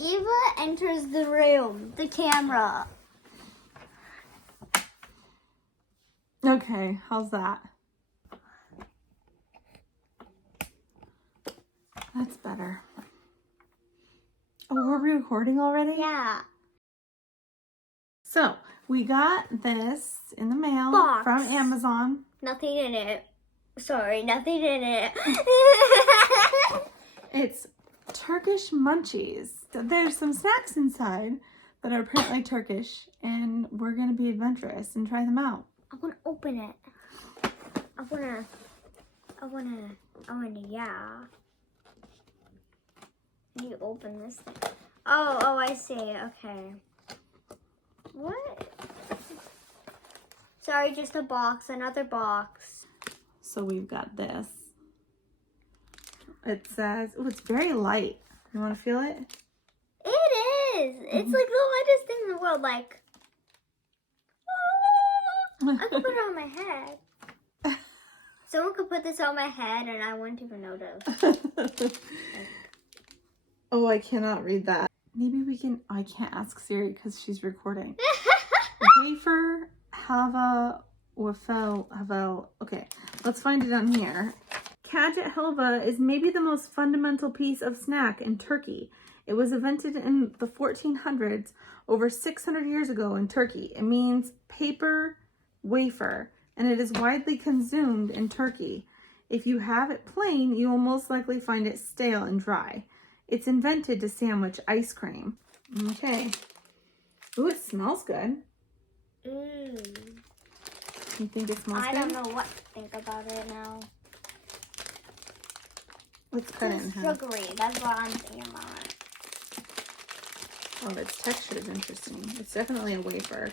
Eva enters the room, the camera. Okay, how's that? That's better. Oh, we're recording already? Yeah. So, we got this in the mail Box. from Amazon. Nothing in it. Sorry, nothing in it. It's Turkish Munchies. There's some snacks inside that are apparently Turkish, and we're going to be adventurous and try them out. I want to open it. I want to, yeah. You open this thing. Oh, I see. Okay. What? Sorry, just a box. Another box. So we've got this. It says, oh, it's very light. You want to feel it? It is. It's like the lightest thing in the world. Like, I could put it on my head. Someone could put this on my head and I wouldn't even notice. Oh, I cannot read that. Maybe we can, I can't ask Siri because she's recording. Wafer, hava, wafel, havel. Okay, let's find it on here. Kajit helva is maybe the most fundamental piece of snack in Turkey. It was invented in the 1400s, over 600 years ago in Turkey. It means paper wafer, and it is widely consumed in Turkey. If you have it plain, you will most likely find it stale and dry. It's invented to sandwich ice cream. Okay. Ooh, it smells good. Ooh. You think it smells good? I don't know what to think about it now. Let's cut it in It's half. sugary. That's what I'm thinking about. Oh, its texture is interesting. It's definitely a wafer.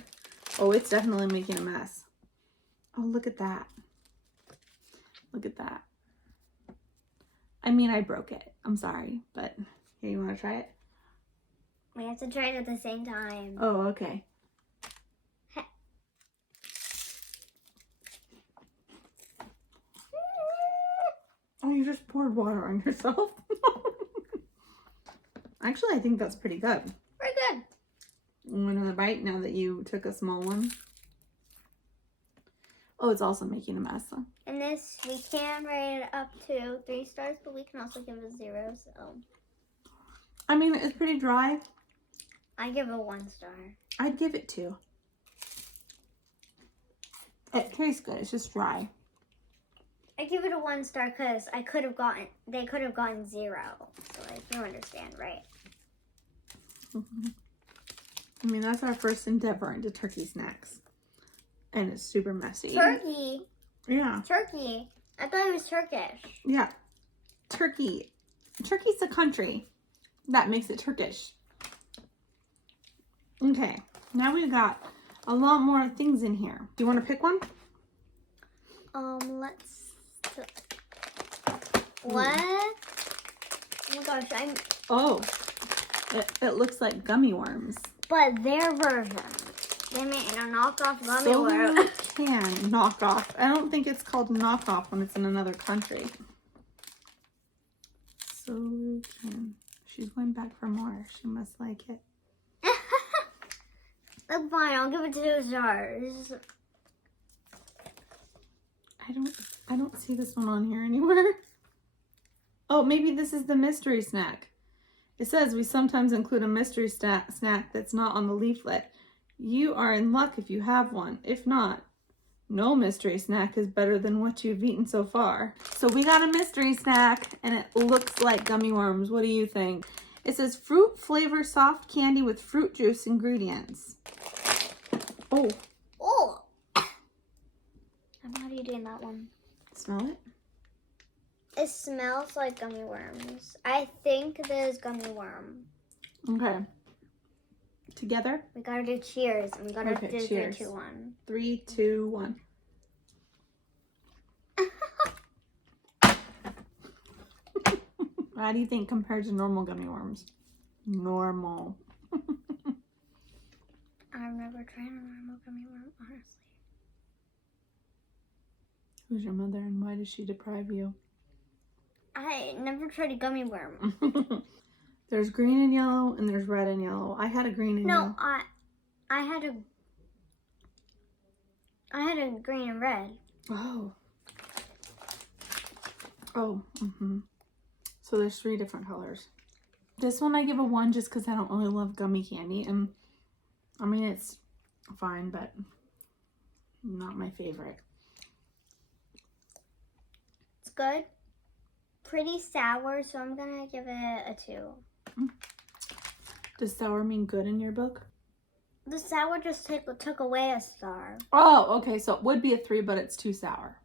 Oh, it's definitely making a mess. Oh, look at that. Look at that. I mean, I broke it. I'm sorry, but here, you want to try it? We have to try it at the same time. Oh, okay. Oh, you just poured water on yourself. Actually, I think that's pretty good. Very good. You want another bite now that you took a small one? Oh, it's also making a mess. Huh? And this, we can rate it up to 3 stars, but we can also give it 0, so. I mean, it's pretty dry. I give it 1 star. I'd give it 2. It tastes good. It's just dry. I give it a 1 star because they could have gotten 0. So, like, you understand, right? Mm-hmm. I mean, that's our first endeavor into turkey snacks. And it's super messy. Turkey? Yeah. Turkey? I thought it was Turkish. Yeah. Turkey. Turkey's a country. That makes it Turkish. Okay. Now we've got a lot more things in here. Do you want to pick one? Let's... What? Oh my gosh, Oh. It looks like gummy worms. But their version. They made a knockoff gummy So worm. can knockoff. I don't think it's called knockoff when it's in another country. So can. She's going back for more. She must like it. That's fine. I'll give it 2 stars. I don't see this one on here anywhere. Oh, maybe this is the mystery snack. It says we sometimes include a mystery snack that's not on the leaflet. You are in luck if you have one. If not, no mystery snack is better than what you've eaten so far. So we got a mystery snack and it looks like gummy worms. What do you think? It says fruit flavor soft candy with fruit juice ingredients. Oh. Oh! I'm not eating that one. Smell it? It smells like gummy worms. I think this is gummy worm. Okay. Together? We gotta do cheers. And we gotta Okay, do cheers. 3, 2, 1. 3, 2, 1. How do you think compared to normal gummy worms? Normal. I've never tried a normal gummy worm, honestly. Who's your mother and why does she deprive you? I never tried a gummy worm. There's green and yellow, and there's red and yellow. I had a green and yellow. No, I had a green and red. Oh. Oh. So there's 3 different colors. This one I give a 1 just because I don't really love gummy candy, and I mean it's fine, but not my favorite. It's good. Pretty sour, so I'm gonna give it a 2. Does sour mean good in your book? The sour just took away a star. Oh, okay. So it would be a 3, but it's too sour.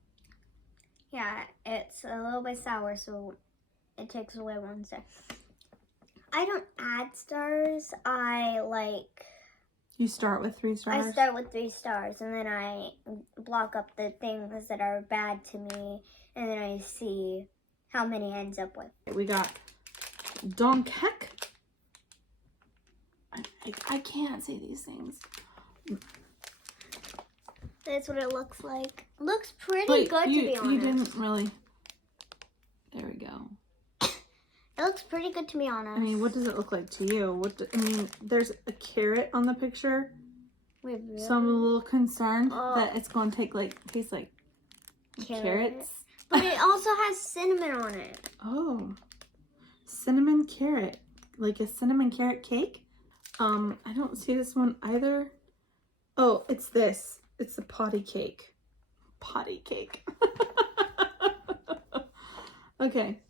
Yeah, it's a little bit sour, so it takes away 1 star. I don't add stars. You start with 3 stars? I start with 3 stars, and then I block up the things that are bad to me, and then I see how many ends up with. We got Donkek. I can't say these things. That's what it looks like. Looks pretty good, to be honest. You didn't really. There we go. It looks pretty good, to be honest. I mean, what does it look like to you? There's a carrot on the picture. Wait, really? So I'm a little concerned that it's going to taste like carrots. But it also has cinnamon on it. Oh, cinnamon carrot. Like a cinnamon carrot cake? I don't see this one either. Oh, it's this. It's the potty cake. Potty cake. Okay.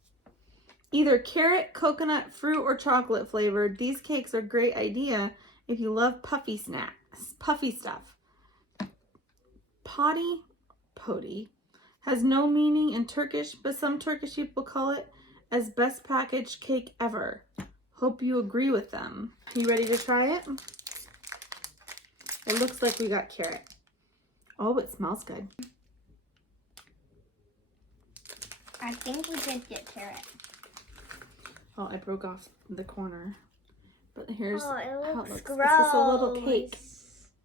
Either carrot, coconut, fruit, or chocolate flavored. These cakes are a great idea if you love puffy stuff. Poti, has no meaning in Turkish, but some Turkish people call it as best packaged cake ever. Hope you agree with them. Are you ready to try it? It looks like we got carrot. Oh, it smells good. I think we did get carrot. Oh, I broke off the corner. But here's how it looks gross. Gross. It's just a little cake.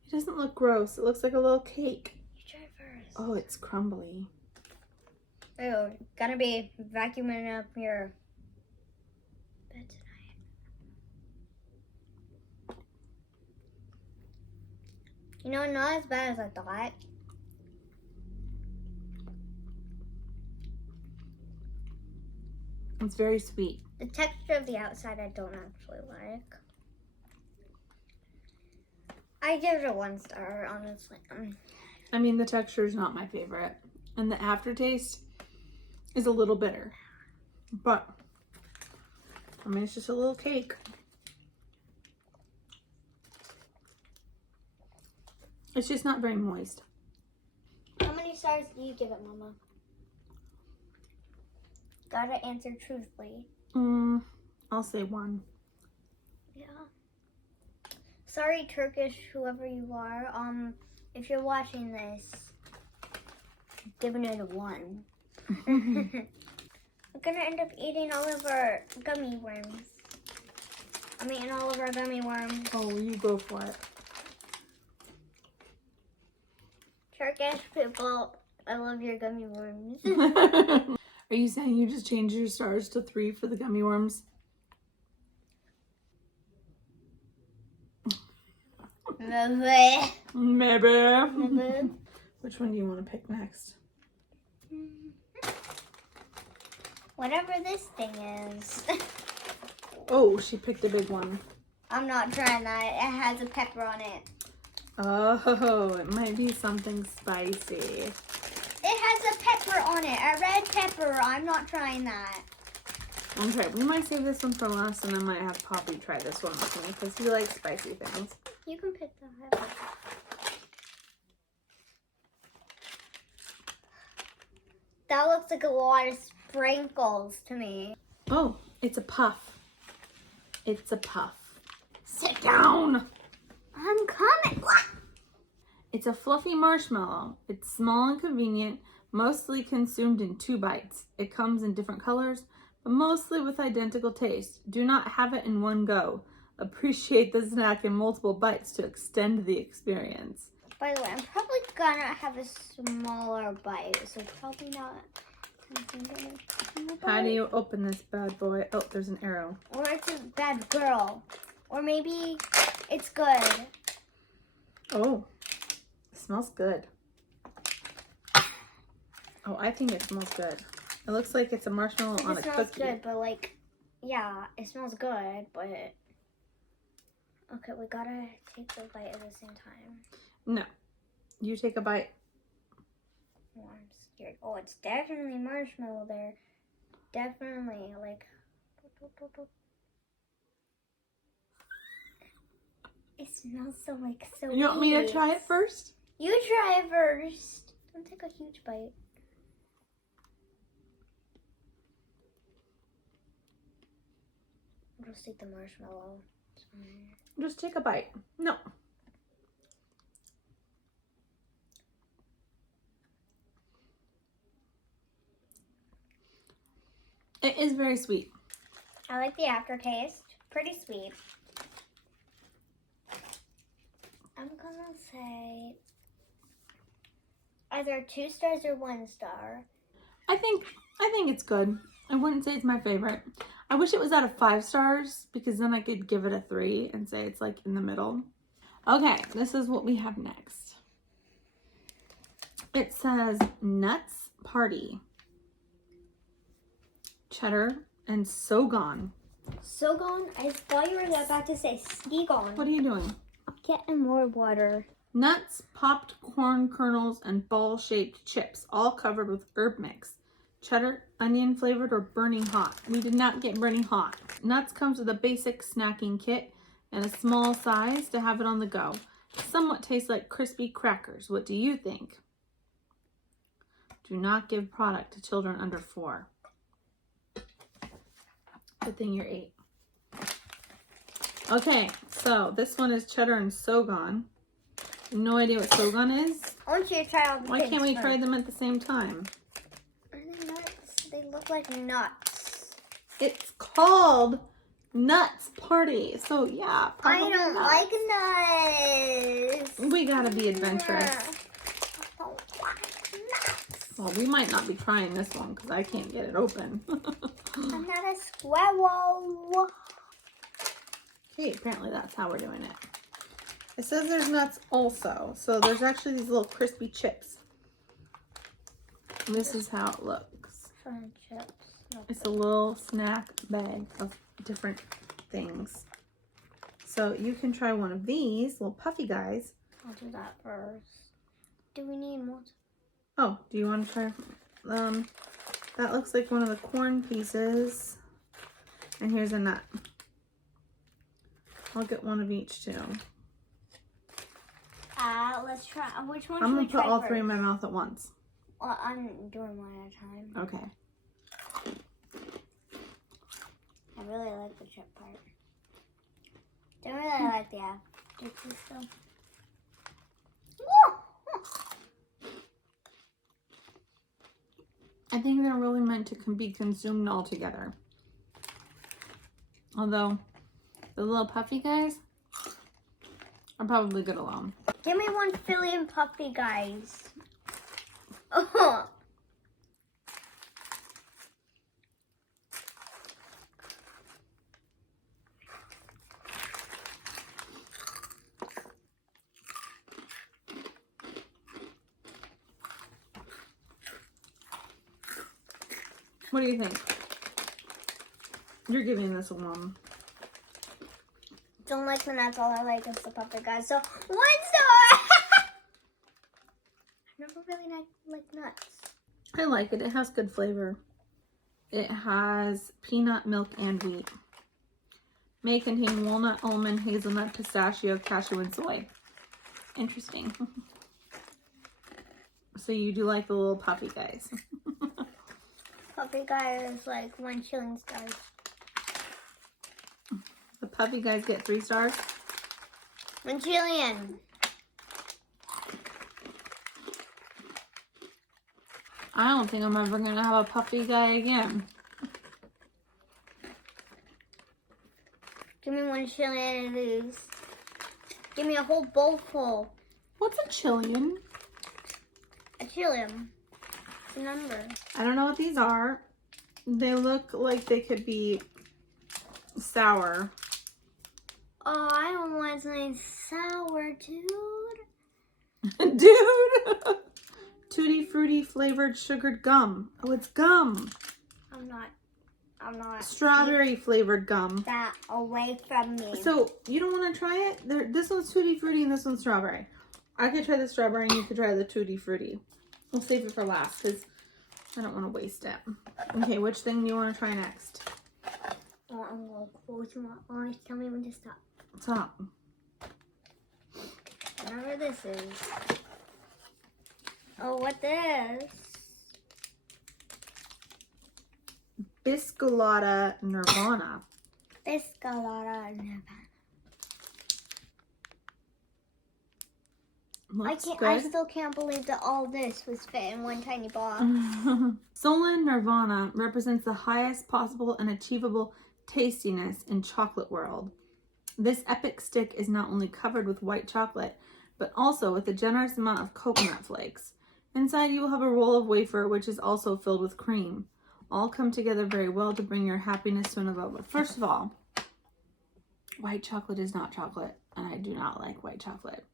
It doesn't look gross. It looks like a little cake. You try first. Oh, it's crumbly. Ew, gonna be vacuuming up your bed tonight. You know, not as bad as I thought. It's very sweet. The texture of the outside I don't actually like. I give it a 1 star, honestly. I mean, the texture is not my favorite. And the aftertaste is a little bitter. But, I mean, it's just a little cake. It's just not very moist. How many stars do you give it, Mama? Gotta answer truthfully. I'll say 1. Yeah. Sorry, Turkish, whoever you are. If you're watching this, I'm giving it a 1. We're gonna end up eating all of our gummy worms. I'm eating all of our gummy worms. Oh, you go for it. Turkish people, I love your gummy worms. Are you saying you just changed your stars to 3 for the gummy worms? Maybe. Maybe. Which one do you want to pick next? Whatever this thing is. Oh, she picked a big one. I'm not trying that. It has a pepper on it. Oh, it might be something spicy. It has a pepper on it. A red pepper. I'm not trying that. Okay, we might save this one for last, and I might have Poppy try this one with me because he likes spicy things. You can pick that. That looks like a lot of sprinkles to me. Oh, it's a puff. It's a puff. Sit down. I'm coming. It's a fluffy marshmallow. It's small and convenient, mostly consumed in 2 bites. It comes in different colors, but mostly with identical taste. Do not have it in one go. Appreciate the snack in multiple bites to extend the experience. By the way, I'm probably gonna have a smaller bite, so probably not How do you open this bad boy? Oh, there's an arrow. Or it's a bad girl. Or maybe it's good. Oh, it smells good. Oh, I think it smells good. It looks like it's a marshmallow on a cookie. It smells good, but like, yeah, it smells good, but... Okay, we gotta take the bite at the same time. No. You take a bite. Oh, I'm scared. Oh, it's definitely marshmallow there. Definitely, like... It smells so, like, so You want me to try it first? You try it first. Don't take a huge bite. I'll just take the marshmallow. Just take a bite. No. It is very sweet. I like the aftertaste. Pretty sweet. I'm gonna say either 2 stars or 1 star. I think it's good. I wouldn't say it's my favorite. I wish it was out of 5 stars because then I could give it a 3 and say it's like in the middle. Okay, this is what we have next. It says Nuts Party. Cheddar and Sogon. Sogon? I thought you were about to say Skigon. What are you doing? I'm getting more water. Nuts, popped corn kernels, and ball-shaped chips, all covered with herb mix. Cheddar, onion flavored, or burning hot. We did not get burning hot. Nuts comes with a basic snacking kit and a small size to have it on the go. Somewhat tastes like crispy crackers. What do you think? Do not give product to children under 4. Good thing you're 8. Okay, so this one is cheddar and Sogon. No idea what Sogon is. I want you to try all the Why can't we try them at the same time? Are they nuts? They look like nuts. It's called Nuts Party. So yeah, I don't like nuts. We gotta be adventurous. I don't like nuts. Well, we might not be trying this one because I can't get it open. I'm not a squirrel. Okay, apparently that's how we're doing it. It says there's nuts also. So there's actually these little crispy chips. This is how it looks. Fun chips. It's a little snack bag of different things. So you can try one of these little puffy guys. I'll do that first. Do we need more? Oh, do you want to try? That looks like one of the corn pieces. And here's a nut. I'll get one of each too. Let's try. Which one? I'm should we gonna put try all first? 3 in my mouth at once. Well, I'm doing one at a time. Okay. I really like the chip part. Don't really like the aftertaste though. I think they're really meant to be consumed all together. Although the little puffy guys are probably good alone. Give me one Philly and Puffy, guys. Oh. What do you think? You're giving this a 1. Don't like the nuts. All I like is the Puffy guys. So 1 star. I never really like nuts. I like it. It has good flavor. It has peanut, milk, and wheat. May contain walnut, almond, hazelnut, pistachio, cashew, and soy. Interesting. So you do like the little puffy guys. Puffy guy is like 1 shilling stars. The puffy guys get 3 stars. 1 shilling. I don't think I'm ever gonna have a puffy guy again. Give me 1 shilling of these. Give me a whole bowl full. What's a chillion? A shilling. the number? I don't know what these are. They look like they could be sour. Oh, I don't want something sour, dude. Dude! Tutti Frutti flavored sugared gum. Oh, it's gum. I'm not. Strawberry flavored gum. That away from me. So, you don't want to try it? This one's Tutti Frutti and this one's strawberry. I could try the strawberry and you could try the Tutti Frutti. We'll save it for last because I don't want to waste it. Okay, which thing do you want to try next? Oh, I'm going to close my eyes. Tell me when to stop. Stop. Whatever this is. Oh, what this? Biscolata Nirvana. Biscolata Nirvana. Looks I good. still can't believe that all this was fit in one tiny box. Solon Nirvana represents the highest possible and achievable tastiness in chocolate world. This epic stick is not only covered with white chocolate, but also with a generous amount of coconut flakes. Inside you will have a roll of wafer, which is also filled with cream. All come together very well to bring your happiness to another level. First of all, white chocolate is not chocolate, and I do not like white chocolate.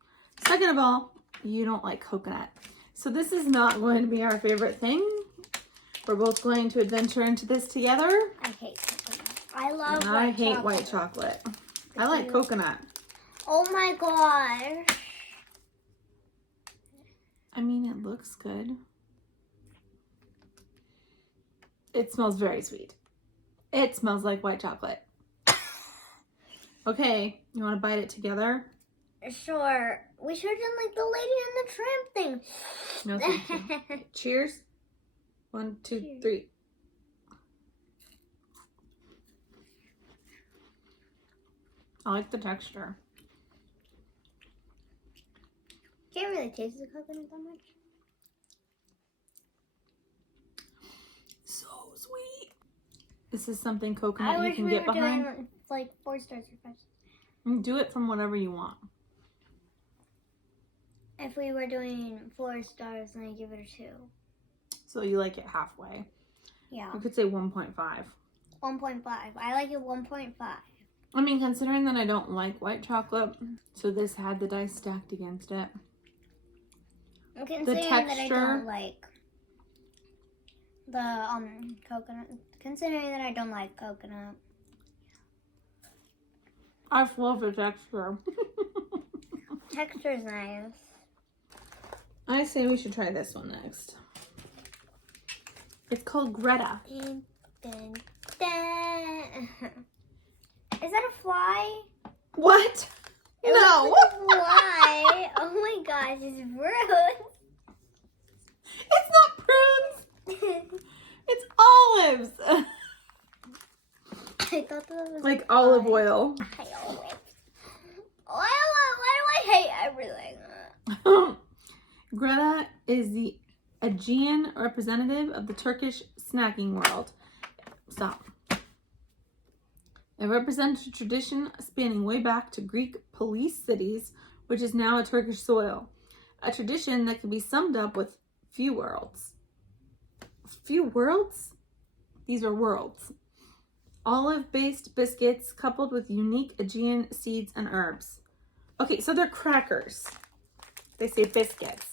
Second of all, you don't like coconut. So this is not going to be our favorite thing. We're both going to adventure into this together. I hate coconut. I love And white I hate chocolate. white chocolate. I like coconut. Oh my gosh. I mean, it looks good. It smells very sweet. It smells like white chocolate. Okay, you want to bite it together? Sure. We should have done like the Lady and the Tramp thing. No, thank you. Cheers. 1, 2, Cheers. 3. I like the texture. Can't really taste the coconut that much. So sweet. This is something I coconut you wish can we get were behind. doing like 4 stars or 5 stars. And do it from whatever you want. If we were doing 4 stars, then I give it a 2. So you like it halfway. Yeah. I could say 1.5. 1.5. I like it 1.5. I mean, considering that I don't like white chocolate, so this had the dice stacked against it. And considering that I texture- don't like the coconut. Considering that I don't like coconut. I love the texture. Texture's nice. I say we should try this one next. It's called Greta. Dun, dun, dun. Is that a fly? What? It No. looks like a fly. Oh my gosh, it's rude. It's not prunes. It's olives. I thought that was Like a fly. olive oil. I hate olives. Why do I hate everything? Greta is the Aegean representative of the Turkish snacking world. Stop. It represents a tradition spanning way back to Greek police cities, which is now a Turkish soil. A tradition that can be summed up with few worlds. Few worlds? These are worlds. Olive-based biscuits coupled with unique Aegean seeds and herbs. Okay, so they're crackers. They say biscuits.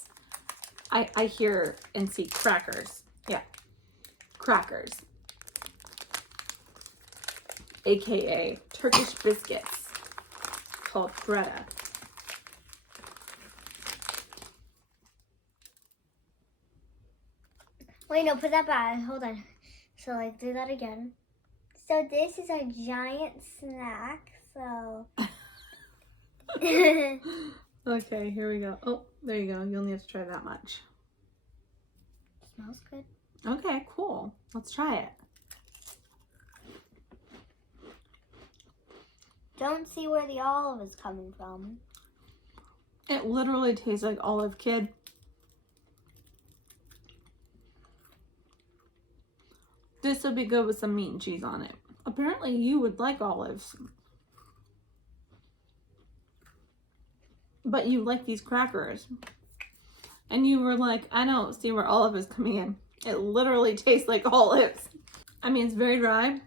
I hear and see crackers. Yeah. Crackers. AKA Turkish biscuits. Called Greta. Wait, no, put that back. Hold on. So, like, do that again. So, this is a giant snack. So. Okay, here we go. Oh, there you go. You only have to try that much. Smells good. Okay, cool. Let's try it. Don't see where the olive is coming from. It literally tastes like olive, kid. This would be good with some meat and cheese on it. Apparently you would like olives. But you like these crackers. And you were like, I don't see where olive is coming in. It literally tastes like olives. I mean, it's very dry,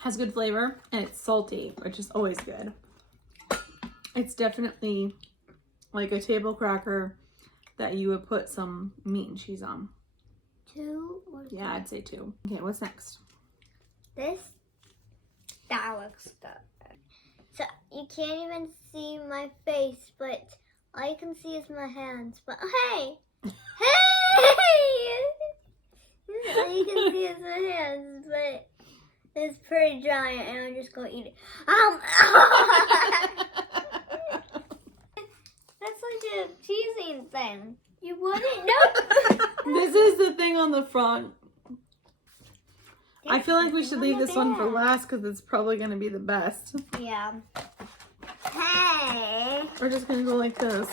has good flavor, and it's salty, which is always good. It's definitely like a table cracker that you would put some meat and cheese on. 2? Yeah, I'd say 2. Okay, what's next? This? That looks good. So you can't even see my face, but all you can see is my hands. But hey! Hey! All you can see is my hands, but it's pretty giant, and I'm just gonna eat it. That's like a cheesing thing. You wouldn't know. This is the thing on the front. I feel like we should leave this one for last because it's probably going to be the best. Yeah. Hey. We're just going to go like this.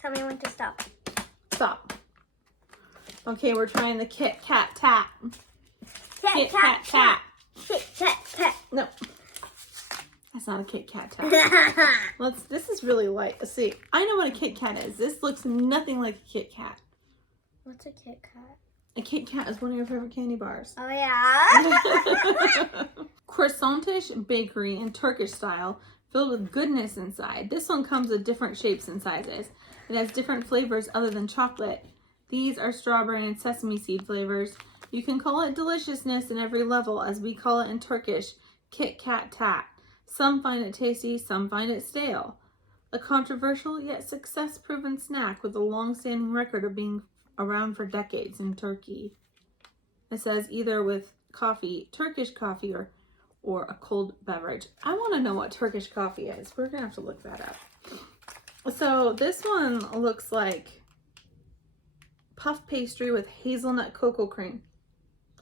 Tell me when to stop. Stop. Okay, we're trying the Kit Kat Tat. Kit Kat Tat. Kit Kat Tat. No. That's not a Kit Kat Tat. This is really light. See, I know what a Kit Kat is. This looks nothing like a Kit Kat. What's a Kit Kat? A Kit Kat is one of your favorite candy bars. Oh, yeah. Croissantish bakery in Turkish style, filled with goodness inside. This one comes with different shapes and sizes. It has different flavors other than chocolate. These are strawberry and sesame seed flavors. You can call it deliciousness in every level, as we call it in Turkish, Kit Kat Tat. Some find it tasty, some find it stale. A controversial yet success-proven snack with a long-standing record of being around for decades in Turkey. It says either with coffee, Turkish coffee, or a cold beverage. I want to know what Turkish coffee is. We're going to have to look that up. So this one looks like puff pastry with hazelnut cocoa cream.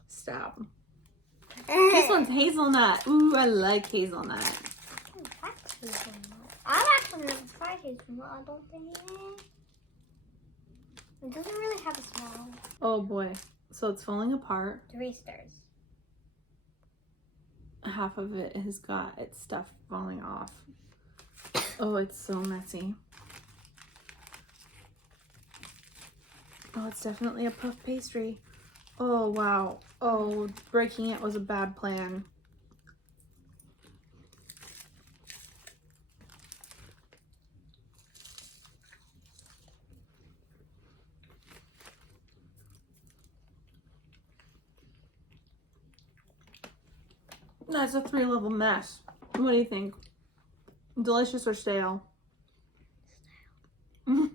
Stop. This one's hazelnut. Ooh, I like hazelnut. I've actually never tried hazelnut. I don't think it doesn't really have a smell. Oh boy. So it's falling apart. 3 stars. Half of it has got its stuff falling off. Oh, it's so messy. Oh, it's definitely a puff pastry. Oh, wow. Oh, breaking it was a bad plan. That's a 3-level mess. What do you think? Delicious or stale? It's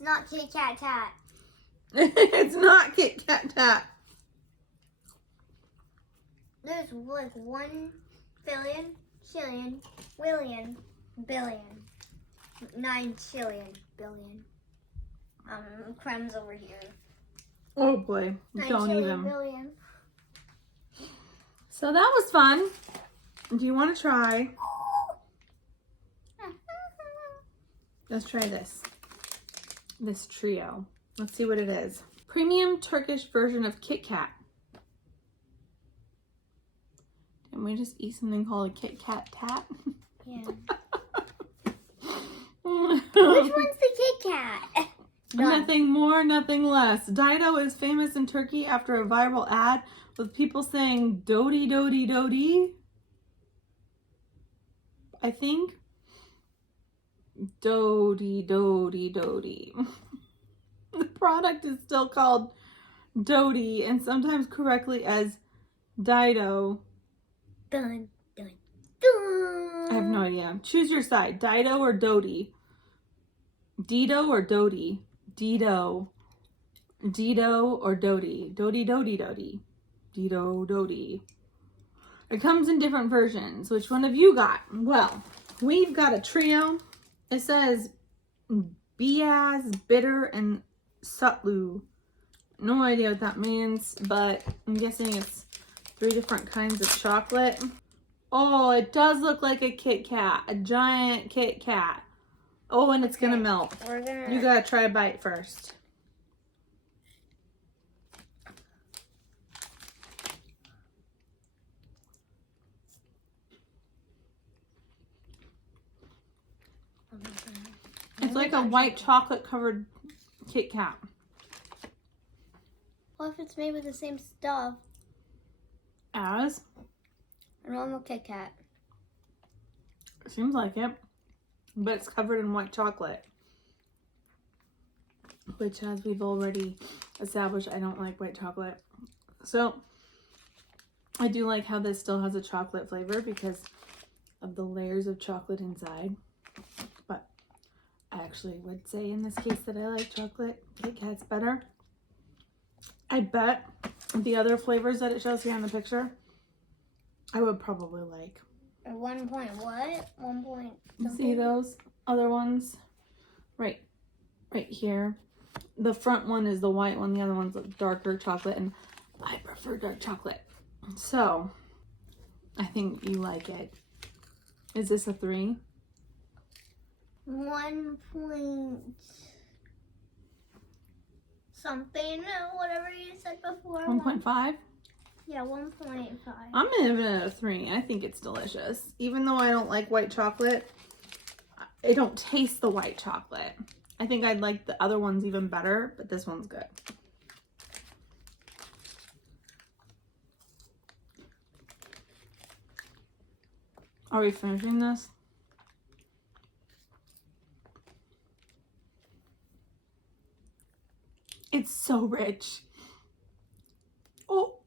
not Kit Kat Tat. It's not Kit Kat Tat. There's like 1 billion, chillion, willion, billion, 9 chillion, billion. Crumbs over here. Oh boy, 9 don't chillion, even. billion. So that was fun. Do you want to try? Let's try this. This trio. Let's see what it is. Premium Turkish version of Kit Kat. Didn't we just eat something called a Kit Kat Tat? Yeah. Which one's the Kit Kat? Nothing more, nothing less. Dido is famous in Turkey after a viral ad with people saying "dodi dodi dodi." I think dodi dodi dodi. The product is still called Dodi and sometimes correctly as Dido. Dun, dun, dun. I have no idea. Choose your side, Dido or Dodi. Dido or Dodi. Dido. Dido or Dodi. Dodi dodi dodi. Dido dodi. It comes in different versions. Which one have you got? Well, we've got a trio. It says Beyaz, Bitter, and Sutlu. No idea what that means, but I'm guessing it's 3 different kinds of chocolate. Oh, it does look like a Kit Kat. A giant Kit Kat. Oh, and it's gonna melt. You gotta try a bite first. like a white chocolate covered Kit Kat. What if it's made with the same stuff? As? A normal Kit Kat. Seems like it. But it's covered in white chocolate. Which, as we've already established, I don't like white chocolate. So, I do like how this still has a chocolate flavor because of the layers of chocolate inside. But I actually would say in this case that I like chocolate Kit Kats better. I bet the other flavors that it shows here in the picture, I would probably like. At 1 point what? 1 point something? See those other ones? Right here. The front one is the white one. The other one's a darker chocolate. And I prefer dark chocolate. So, I think you like it. Is this a 3? 1 point something, whatever you said before. 1.5? Yeah, 1.5. I'm gonna give it a 3. I think it's delicious. Even though I don't like white chocolate, I don't taste the white chocolate. I think I'd like the other ones even better, but this one's good. Are we finishing this? It's so rich. Oh.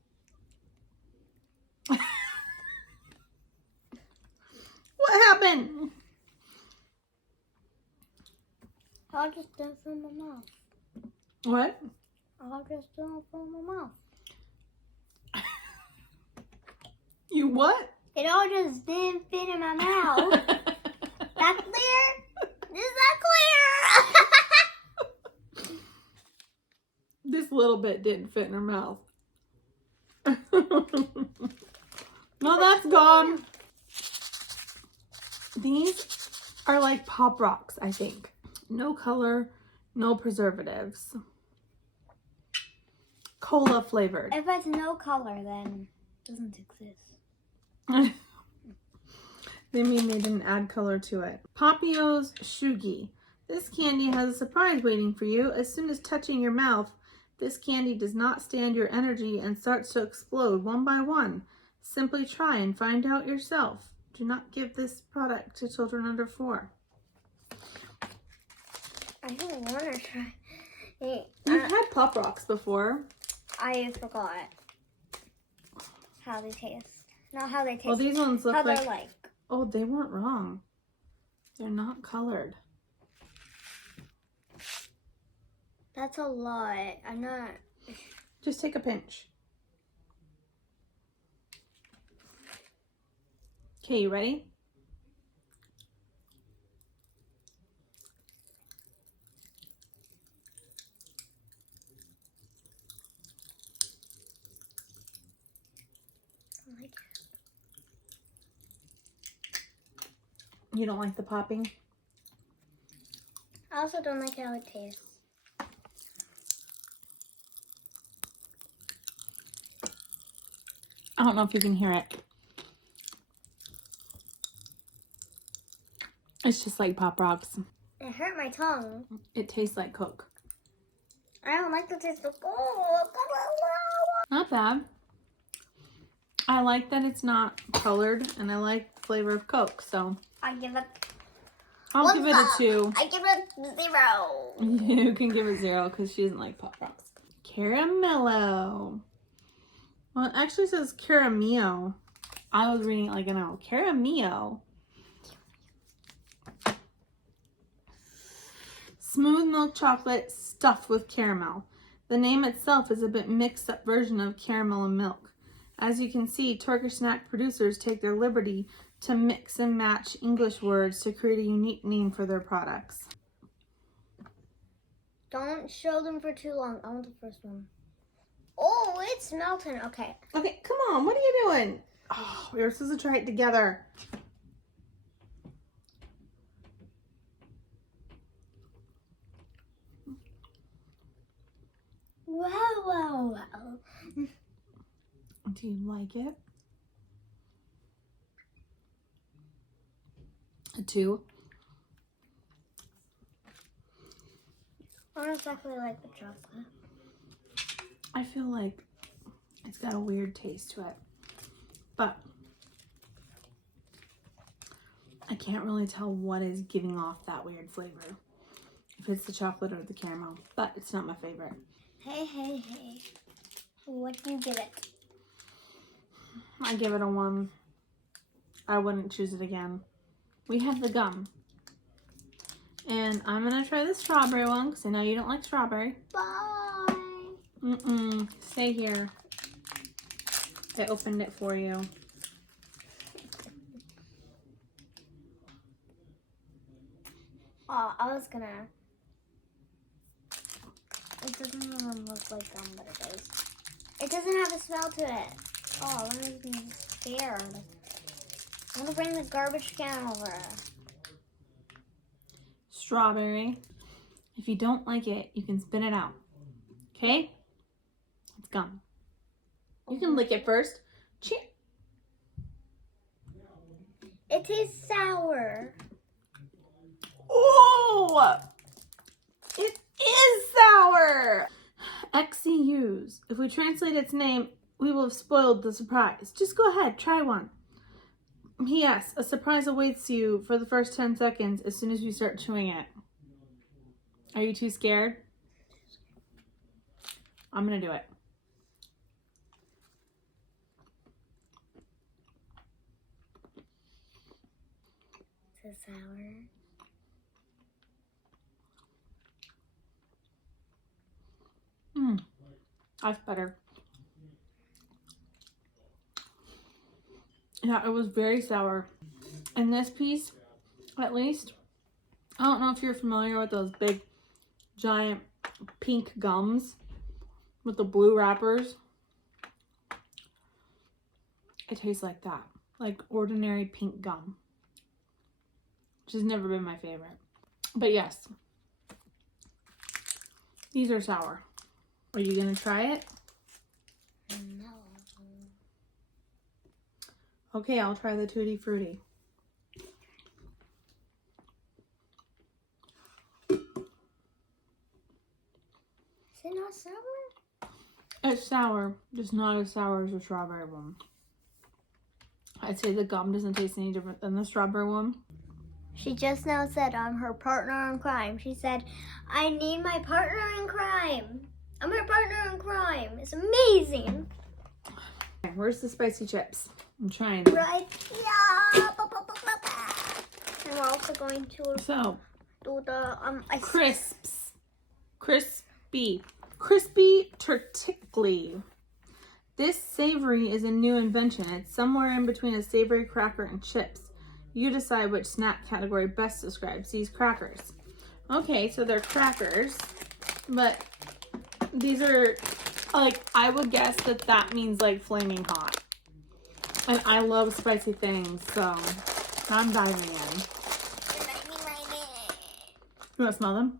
What happened? I'll just do it from my mouth. What? I'll just do it from my mouth. You what? It all just didn't fit in my mouth. That clear? Is that clear? This little bit didn't fit in her mouth. No, that's gone. These are like Pop Rocks, I think. No color, no preservatives. Cola flavored. If it's no color, then it doesn't exist. They mean they didn't add color to it. Papio's Shugi. This candy has a surprise waiting for you. As soon as touching your mouth, this candy does not stand your energy and starts to explode one by one. Simply try and find out yourself. Do not give this product to children under 4. I don't want to try. You've had Pop Rocks before. I forgot how they taste. Not how they taste. Well, these ones look how like... they're like. Oh, they weren't wrong. They're not colored. That's a lot. I'm not... Just take a pinch. Okay, you ready? I like it. You don't like the popping? I also don't like how it tastes. I don't know if you can hear it. It's just like Pop Rocks. It hurt my tongue. It tastes like Coke. I don't like the taste of Coke. Not bad. I like that it's not colored, and I like the flavor of Coke, so I give it... I'll give it a 2. I give it 0. You can give it 0 because she doesn't like Pop Rocks. Caramello. Well, it actually says Caramillo. I was reading it like an O. Caramillo. Smooth milk chocolate stuffed with caramel. The name itself is a bit mixed up version of caramel and milk. As you can see, Turkish snack producers take their liberty to mix and match English words to create a unique name for their products. Don't show them for too long. I want the first one. Oh, it's melting. Okay. Okay, come on. What are you doing? Oh, we were supposed to try it together. Wow. Do you like it? A 2. I don't exactly like the chocolate. I feel like it's got a weird taste to it, but I can't really tell what is giving off that weird flavor. If it's the chocolate or the caramel, but it's not my favorite. Hey. What do you give it? I give it a 1. I wouldn't choose it again. We have the gum. And I'm gonna try the strawberry one because I know you don't like strawberry. Bye. Stay here. I opened it for you. Oh, I was gonna. It doesn't even look like gum, but it is. It doesn't have a smell to it. Oh, that makes me scared. I'm gonna bring the garbage can over. Strawberry. If you don't like it, you can spit it out. Okay? It's gum. You can lick it first. Cheer. It tastes sour. Oh! It is sour! XCUs. If we translate its name, we will have spoiled the surprise. Just go ahead, try one. P.S. A surprise awaits you for the first 10 seconds as soon as we start chewing it. Are you too scared? I'm gonna do it. Is it sour? That's better. Yeah, it was very sour. And this piece, at least, I don't know if you're familiar with those big, giant pink gums with the blue wrappers. It tastes like that. Like ordinary pink gum. Which has never been my favorite. But yes. These are sour. Are you going to try it? No. Okay, I'll try the Tutti Frutti. Is it not sour? It's sour, just not as sour as the strawberry one. I'd say the gum doesn't taste any different than the strawberry one. She just now said I'm her partner in crime. She said, I need my partner in crime. I'm her partner in crime. It's amazing. Okay, where's the spicy chips? I'm trying. Right? Yeah. And we're also going to So, do the ice. crisps. Crispy. Crispy Turtickly. This savory is a new invention. It's somewhere in between a savory cracker and chips. You decide which snack category best describes these crackers. Okay, so they're crackers, but these are, like, I would guess that that means, like, flaming hot. And I love spicy things, so I'm diving in. You want to smell them?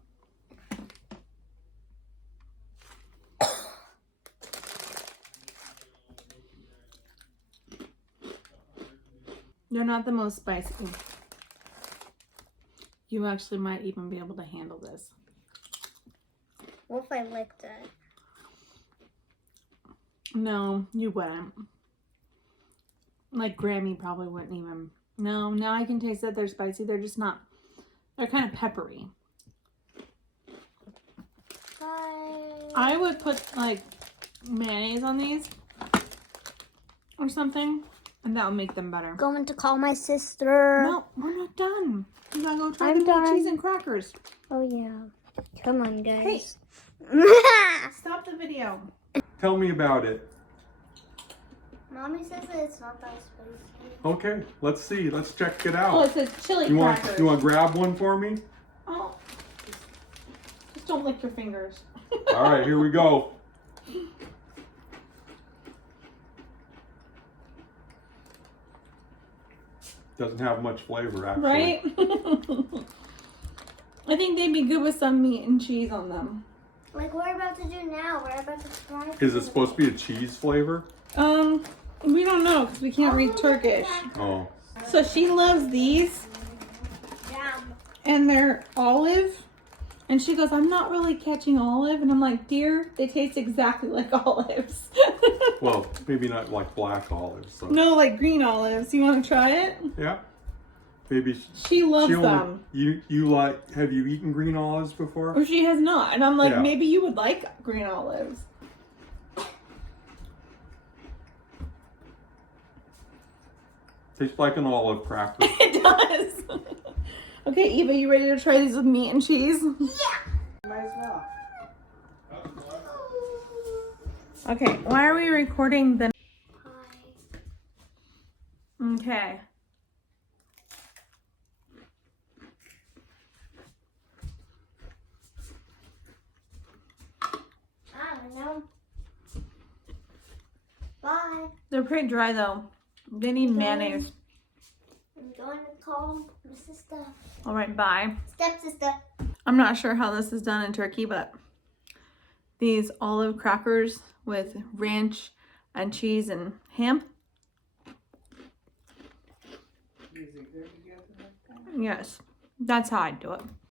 They're not the most spicy. You actually might even be able to handle this. What if I licked it? No, you wouldn't. Like Grammy probably wouldn't even. No, now I can taste that they're spicy. They're just not. They're kind of peppery. I would put like mayonnaise on these or something, and that would make them better. Going to call my sister. No, we're not done. You gotta go try I'm the done. cheese and crackers. Oh yeah. Come on, guys. Stop the video. Tell me about it. Mommy says that it's not that spicy. Okay, let's see. Let's check it Oh, out. it says chili You want crackers. to grab one for me? Oh, just don't lick your fingers. All right, here we go. Doesn't have much flavor, actually. Right? I think they'd be good with some meat and cheese on them. Like we're about to do now. We're about to try. Is it supposed to be a cheese flavor? We don't know because we can't read Turkish. Oh. So she loves these, Yeah. and they're olive, And she goes, I'm not really catching olive. And I'm like, dear, they taste exactly like olives. Well, maybe not like black olives. So. No, like green olives. You want to try it? Yeah. Maybe She loves them. You like? Have you eaten green olives before? Or she has not. And I'm like, Yeah. maybe you would like green olives. Tastes like an olive cracker. It does. Okay, Eva, you ready to try these with meat and cheese? Yeah. Might as well. Okay, why are we recording the... Hi. Okay. I don't know. Bye. They're pretty dry though. They need mayonnaise. I'm going to call my sister. All right, bye. Stepsister. I'm not sure how this is done in Turkey, but these olive crackers with ranch and cheese and ham. Using their together like that. Yes, that's how I do it.